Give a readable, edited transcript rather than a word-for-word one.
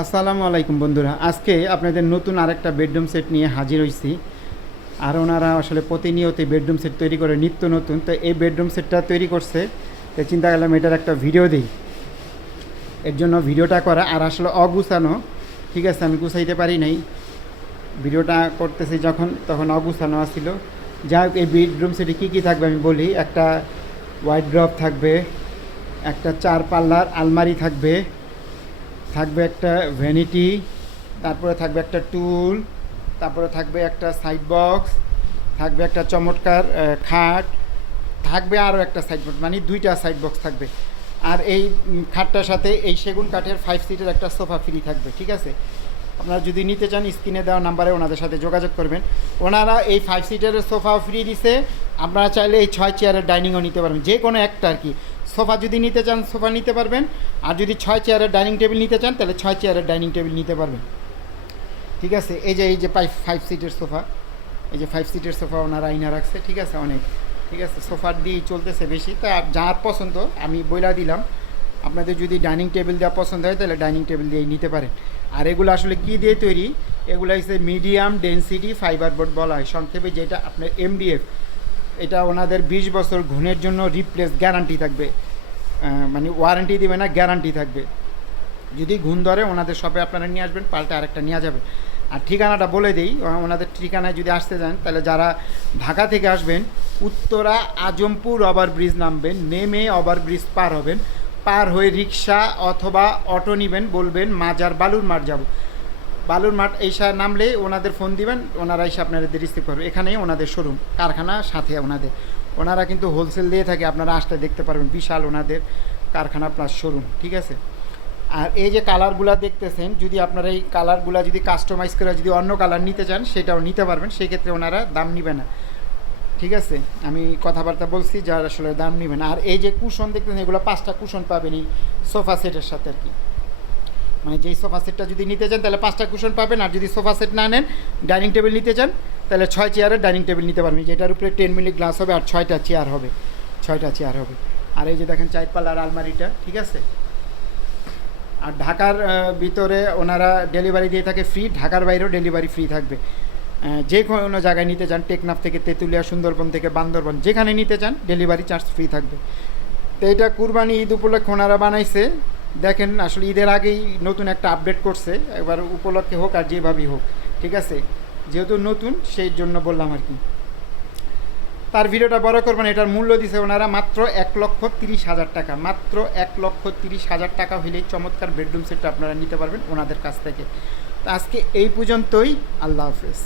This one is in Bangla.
আসসালামু আলাইকুম বন্ধুরা, আজকে আপনাদের নতুন আরেকটা বেডরুম সেট নিয়ে হাজির হয়েছি। আর ওনারা আসলে প্রতিনিয়ত বেডরুম সেট তৈরি করে, নিত্য নতুন। তো এই বেডরুম সেটটা তৈরি করছে, তো চিন্তা করলাম এটার একটা ভিডিও দিই। এর জন্য ভিডিওটা করা, আর আসলে অগুছানো, ঠিক আছে, আমি গুছাইতে পারি নাই। ভিডিওটা করতেছি যখন, তখন অগুছানো আসছিল। যাই হোক, এই বেডরুম সেটে কী কী থাকবে আমি বলি। একটা ওয়াইড্রপ থাকবে, একটা 4 পাল্লার আলমারি থাকবে, থাকবে একটা ভ্যানিটি, তারপরে থাকবে একটা টুল, তারপরে থাকবে একটা সাইড বক্স, থাকবে একটা চমৎকার খাট, থাকবে আরও একটা সাইড বক্স, মানে 2টা সাইড বক্স থাকবে। আর এই খাটটার সাথে এই সেগুন কাঠের 5 সিটের একটা সোফা ফ্রি থাকবে, ঠিক আছে। আপনারা যদি নিতে চান স্ক্রিনে দেওয়া নাম্বারে ওনাদের সাথে যোগাযোগ করবেন। ওনারা এই 5 সিটের সোফাও ফ্রি দিছে। আপনারা চাইলে এই 6 চেয়ারের ডাইনিংও নিতে পারবেন, যে কোনো একটা আর কি। সোফা যদি নিতে চান সোফা নিতে পারবেন, আর যদি 6 চেয়ারের ডাইনিং টেবিল নিতে চান তাহলে 6 চেয়ারের ডাইনিং টেবিল নিতে পারবেন, ঠিক আছে। এই যে 5 সিটের সোফা, এই যে 5 সিটের সোফা ওনারা আইনা রাখছে, ঠিক আছে, অনেক, ঠিক আছে। সোফার দিয়েই চলতেছে বেশি। তা যার পছন্দ আমি বইলা দিলাম। আপনাদের যদি ডাইনিং টেবিল দেওয়া পছন্দ হয় তাহলে ডাইনিং টেবিল দিয়েই নিতে পারেন। আর এগুলো আসলে কী দিয়ে তৈরি, এগুলো হচ্ছে মিডিয়াম ডেনসিটি ফাইবার বোর্ড বলা হয় সংক্ষেপে, যেটা আপনার এমডিএফ। এটা ওনাদের 20 বছর ঘুণের জন্য রিপ্লেস গ্যারান্টি থাকবে, মানে ওয়ারেন্টি দেবে না, গ্যারান্টি থাকবে। যদি ঘুণ ধরে ওনাদের শপে আপনারা নিয়ে আসবেন, পাল্টে আরেকটা নেওয়া যাবে। আর ঠিকানাটা বলে দিই, ওনাদের ঠিকানায় যদি আসতে যান তাহলে যারা ঢাকা থেকে আসবেন, উত্তরা আজমপুর ওভারব্রিজ নামবেন, নেমে ওভারব্রিজ পার হবেন, পার হয়ে রিক্সা অথবা অটো নেবেন, বলবেন মাজার বালুর মাঠ যাব। বালুর মাঠ এইসা নামলে ওনাদের ফোন দিবেন, ওনারা এসে আপনাদের রিসিভ করবে। এখানেই ওনাদের শোরুম, কারখানা সাথে ওনাদের। ওনারা কিন্তু হোলসেল দিয়ে থাকে, আপনারা আসতে দেখতে পারবেন, বিশাল ওনাদের কারখানা প্লাস শোরুম, ঠিক আছে। আর এই যে কালারগুলো দেখতেছেন, যদি আপনারা এই কালারগুলো যদি কাস্টমাইজ করে যদি অন্য কালার নিতে চান সেটাও নিতে পারবেন, সেই ক্ষেত্রে ওনারা দাম নেবে না, ঠিক আছে। আমি কথাবার্তা বলছি, যার আসলে দাম নেবেন। আর এই যে কুশন দেখতেছেন, এগুলো 5টা কুশন পাবেন এই সোফা সেটের সাথে আর কি। মানে যেই সোফা সেটটা যদি নিতে চান তাহলে 5টা কুশন পাবেন, আর যদি সোফা সেট না নেন, ডাইনিং টেবিল নিতে চান তাহলে 6 চেয়ারের ডাইনিং টেবিল নিতে পারবেন, যেটার উপরে 10 মিনিট গ্লাস হবে, আর 6টা চেয়ার হবে, 6টা চেয়ার হবে। আর এই যে দেখেন 4 পাল্লার আলমারিটা, ঠিক আছে। আর ঢাকার ভিতরে ওনারা ডেলিভারি দিয়ে থাকে ফ্রি, ঢাকার বাইরেও ডেলিভারি ফ্রি থাকবে। যে কোনো জায়গায় নিতে চান, টেকনাফ থেকে তেঁতুলিয়া, সুন্দরবন থেকে বান্দরবন, যেখানে নিতে চান ডেলিভারি চার্জ ফ্রি থাকবে। তো এটা কুরবানি ঈদ উপলক্ষে ওনারা বানাইছে। দেখেন আসলে ঈদের আগেই নতুন একটা আপডেট করছে, এবার উপলক্ষে হোক আর যেভাবেই হোক, ঠিক আছে। যেহেতু নতুন সেই জন্য বললাম আর কি। তার ভিডিওটা বড় করবেন। এটার মূল্য দিছে ওনারা মাত্র 1,30,000 টাকা, মাত্র 1,30,000 টাকা হইলেই চমৎকার বেডরুম সেটটা আপনারা নিতে পারবেন ওনাদের কাছ থেকে। তো আজকে এই পর্যন্তই, আল্লাহ হাফেজ।